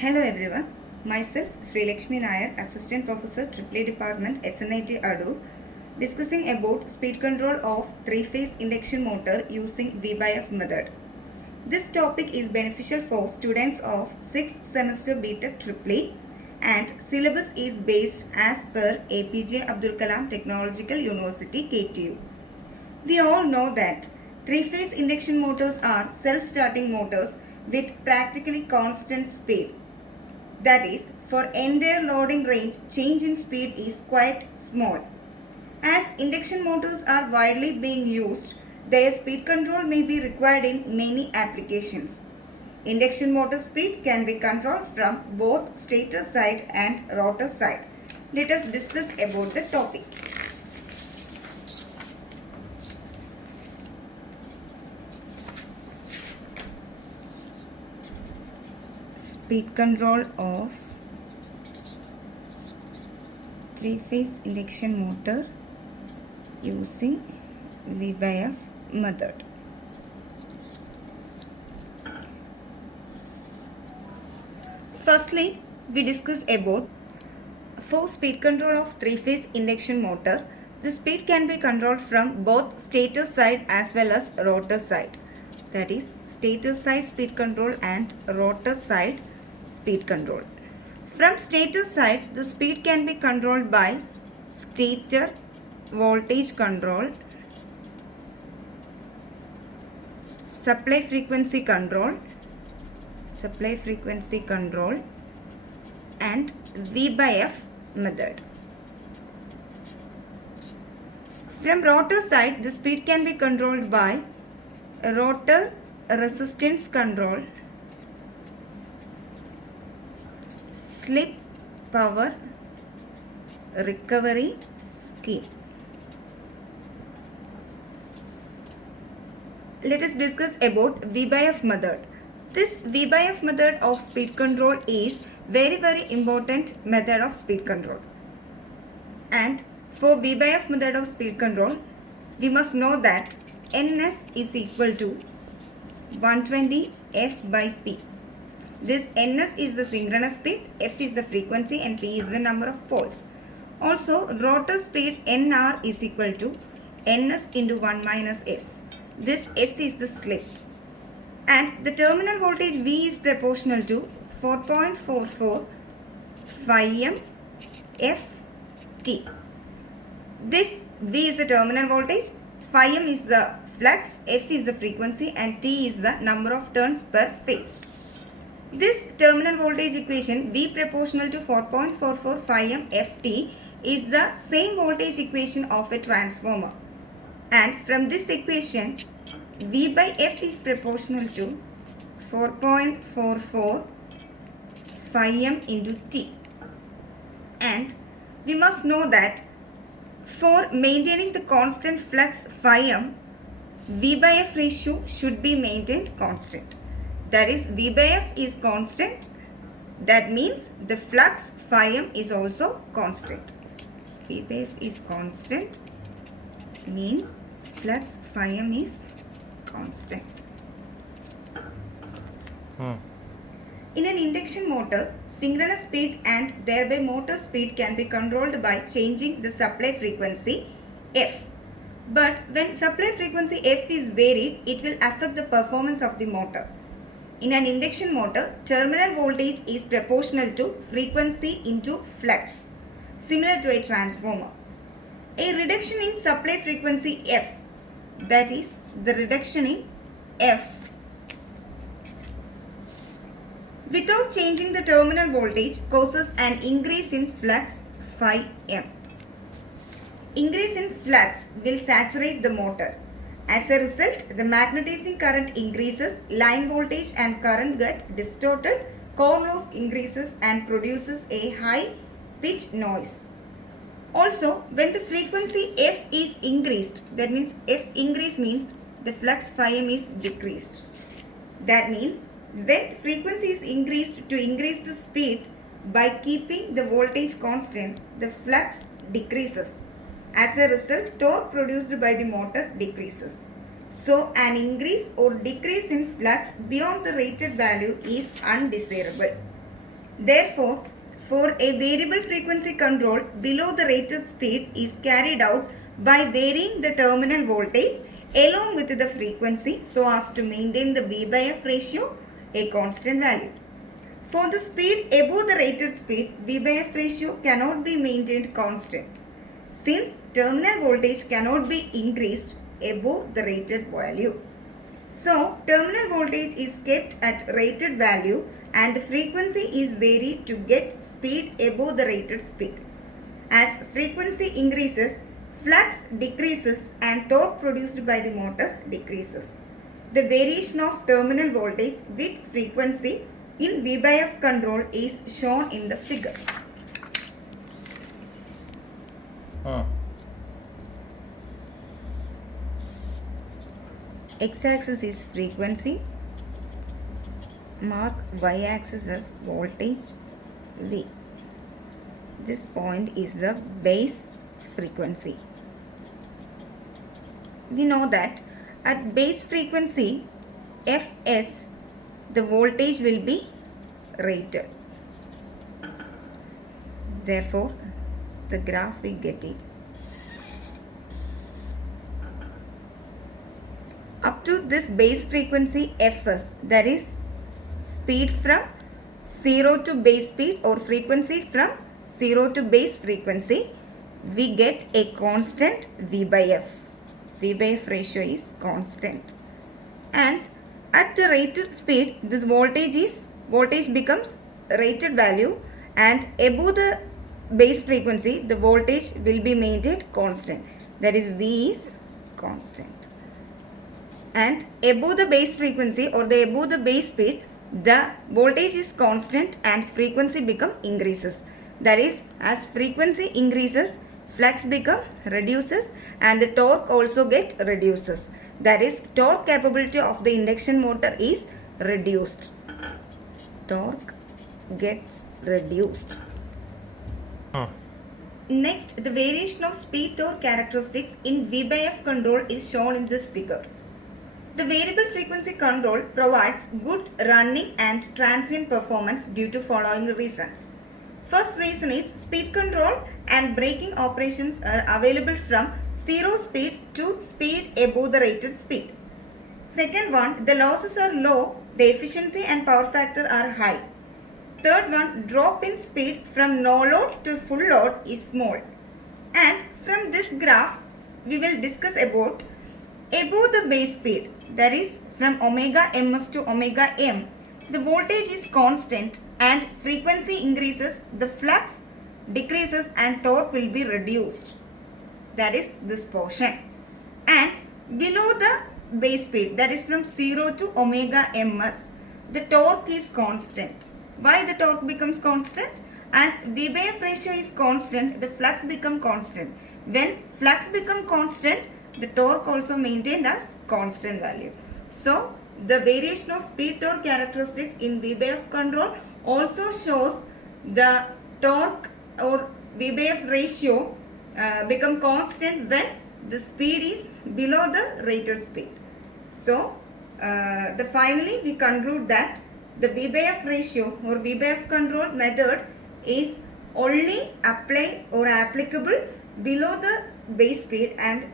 Hello everyone, myself Sri Lakshmi Nair, Assistant Professor AAA Department SNIT Adu, discussing about speed control of three-phase induction motor using V/F method. This topic is beneficial for students of 6th semester BTech AAA and syllabus is based as per APJ Abdul Kalam Technological University KTU. We all know that three-phase induction motors are self-starting motors with practically constant speed. That is, for entire loading range, change in speed is quite small. As induction motors are widely being used, their speed control may be required in many applications. Induction motor speed can be controlled from both stator side and rotor side. Let us discuss about the topic. Speed control of three-phase induction motor using V/F method. Firstly, we discuss about for speed control of three-phase induction motor. The speed can be controlled from both stator side as well as rotor side. That is, stator side speed control and rotor side speed control. From stator side, the speed can be controlled by stator voltage control, supply frequency control, and V/F method. From rotor side, the speed can be controlled by rotor resistance control, slip power recovery scheme. Let us discuss about V/F method. This V/F method of speed control is very important method of speed control. And for V/F method of speed control, we must know that Ns is equal to 120 F by P. This Ns is the synchronous speed, F is the frequency and P is the number of poles. Also, rotor speed Nr is equal to Ns into 1 minus S. This S is the slip. And the terminal voltage V is proportional to 4.44 phi m Ft. This V is the terminal voltage, phi m is the flux, F is the frequency and T is the number of turns per phase. This terminal voltage equation V proportional to 4.44 phi m Ft is the same voltage equation of a transformer. And from this equation, V by F is proportional to 4.44 phi m into T. And we must know that for maintaining the constant flux phi m, V by F ratio should be maintained constant. That is, V by F is constant. That means the flux phi m is also constant. V by F is constant means flux phi m is constant. In an induction motor, synchronous speed and thereby motor speed can be controlled by changing the supply frequency F. But when supply frequency F is varied, it will affect the performance of the motor. In an induction motor, terminal voltage is proportional to frequency into flux, similar to a transformer. A reduction in supply frequency F, that is, the reduction in F, without changing the terminal voltage causes an increase in flux phi m. Increase in flux will saturate the motor. As a result, the magnetizing current increases, line voltage and current get distorted, core loss increases and produces a high pitch noise. Also, when the frequency F is increased, that means F increase means the flux phi m is decreased. That means when frequency is increased to increase the speed by keeping the voltage constant, the flux decreases. As a result, torque produced by the motor decreases. So, an increase or decrease in flux beyond the rated value is undesirable. Therefore, for a variable frequency control below the rated speed is carried out by varying the terminal voltage along with the frequency so as to maintain the V by F ratio a constant value. For the speed above the rated speed, V by F ratio cannot be maintained constant since terminal voltage cannot be increased above the rated value. So, terminal voltage is kept at rated value and the frequency is varied to get speed above the rated speed. As frequency increases, flux decreases and torque produced by the motor decreases. The variation of terminal voltage with frequency in V by F control is shown in the figure. X-axis is frequency, mark y-axis as voltage V. This point is the base frequency. We know that at base frequency Fs, the voltage will be rated. Therefore, the graph we get it. Up to this base frequency Fs, that is speed from 0 to base speed or frequency from 0 to base frequency, we get a constant V by F. V by F ratio is constant. And at the rated speed, this voltage becomes rated value, and above the base frequency, the voltage will be maintained constant. That is V is constant. And above the base frequency or the above the base speed, the voltage is constant and frequency increases. That is, as frequency increases, flux reduces and the torque also reduces. That is, torque capability of the induction motor is reduced. Torque gets reduced. Next, the variation of speed torque characteristics in V by F control is shown in this figure. The variable frequency control provides good running and transient performance due to following reasons. First reason is speed control and braking operations are available from 0 speed to speed above the rated speed. Second one, the losses are low, the efficiency and power factor are high. Third one, drop in speed from no load to full load is small. And from this graph, we will discuss about above the base speed, that is from omega ms to omega m, the voltage is constant and frequency increases, the flux decreases and torque will be reduced. That is this portion. And below the base speed, that is from 0 to omega ms, the torque is constant. Why the torque becomes constant? As V by F ratio is constant, the flux becomes constant. When flux becomes constant, the torque also maintained as constant value. So, the variation of speed torque characteristics in V by F control also shows the torque or V by F ratio become constant when the speed is below the rated speed. So, finally we conclude that the V by F ratio or V by F control method is only applied or applicable below the base speed, and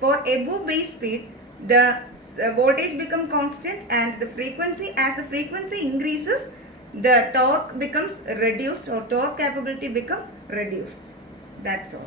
for above base speed the voltage become constant and the frequency, as the frequency increases, the torque becomes reduced or torque capability become reduced. That's all.